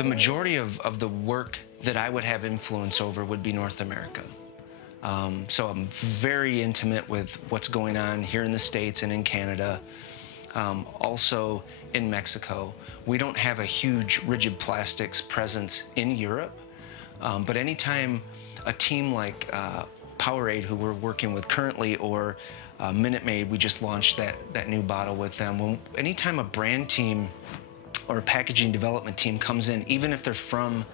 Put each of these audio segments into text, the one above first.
The majority of the work that I would have influence over would be North America. So I'm very intimate with what's going on here in the States and in Canada. Also in Mexico. We don't have a huge rigid plastics presence in Europe, but anytime a team like Powerade, who we're working with currently, or Minute Maid, we just launched that new bottle with them. Anytime a brand team or a packaging development team comes in, even if they're from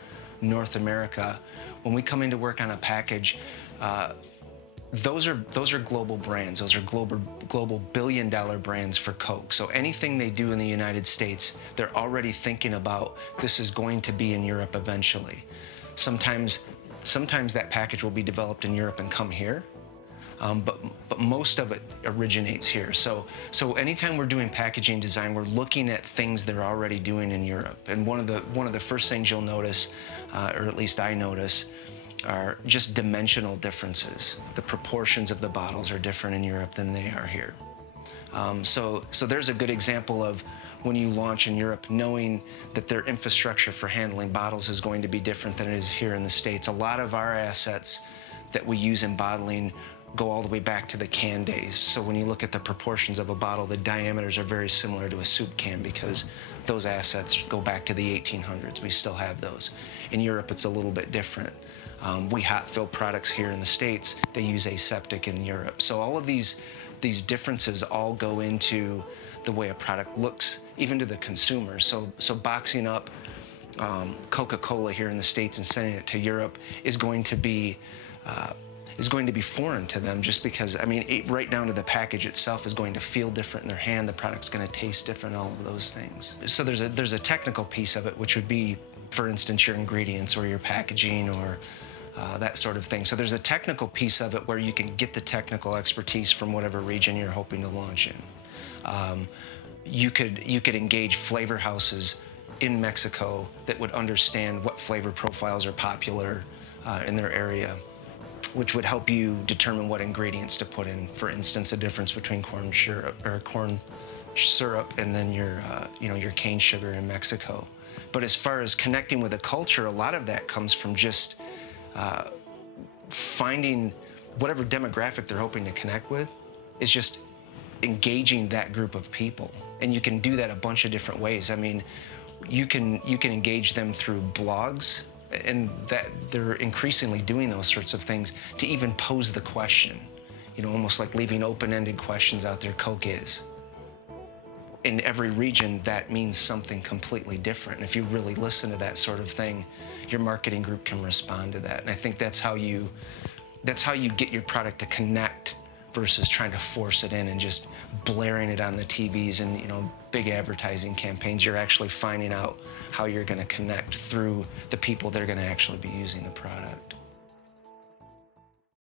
North America, when we come in to work on a package, those are global brands. Those are global billion-dollar brands for Coke. So anything they do in the United States, they're already thinking about this is going to be in Europe eventually. Sometimes that package will be developed in Europe and come here, but most of it originates here. So anytime we're doing packaging design, we're looking at things they're already doing in Europe. And one of the first things you'll notice, or at least I notice, are just dimensional differences. The proportions of the bottles are different in Europe than they are here. So there's a good example of when you launch in Europe, knowing that their infrastructure for handling bottles is going to be different than it is here in the States. A lot of our assets that we use in bottling go all the way back to the can days. So when you look at the proportions of a bottle, the diameters are very similar to a soup can because those assets go back to the 1800s. We still have those. In Europe, it's a little bit different. We hot fill products here in the States. They use aseptic in Europe. So all of these differences all go into the way a product looks, even to the consumer. So boxing up Coca-Cola here in the States and sending it to Europe is going to be foreign to them, just because, I mean, right down to the package itself is going to feel different in their hand. The product's going to taste different, all of those things. So there's a technical piece of it, which would be, for instance, your ingredients or your packaging or that sort of thing. So there's a technical piece of it where you can get the technical expertise from whatever region you're hoping to launch in. You could engage flavor houses in Mexico that would understand what flavor profiles are popular in their area, which would help you determine what ingredients to put in. For instance, the difference between corn syrup and then your cane sugar in Mexico. But as far as connecting with a culture, a lot of that comes from just finding whatever demographic they're hoping to connect with, is just engaging that group of people. And you can do that a bunch of different ways. I mean, you can engage them through blogs, and that they're increasingly doing those sorts of things to even pose the question, almost like leaving open-ended questions out there. Coke is. In every region, that means something completely different. And if you really listen to that sort of thing, your marketing group can respond to that. And I think that's how you get your product to connect versus trying to force it in and just blaring it on the TVs and big advertising campaigns. You're actually finding out how you're going to connect through the people that are going to actually be using the product.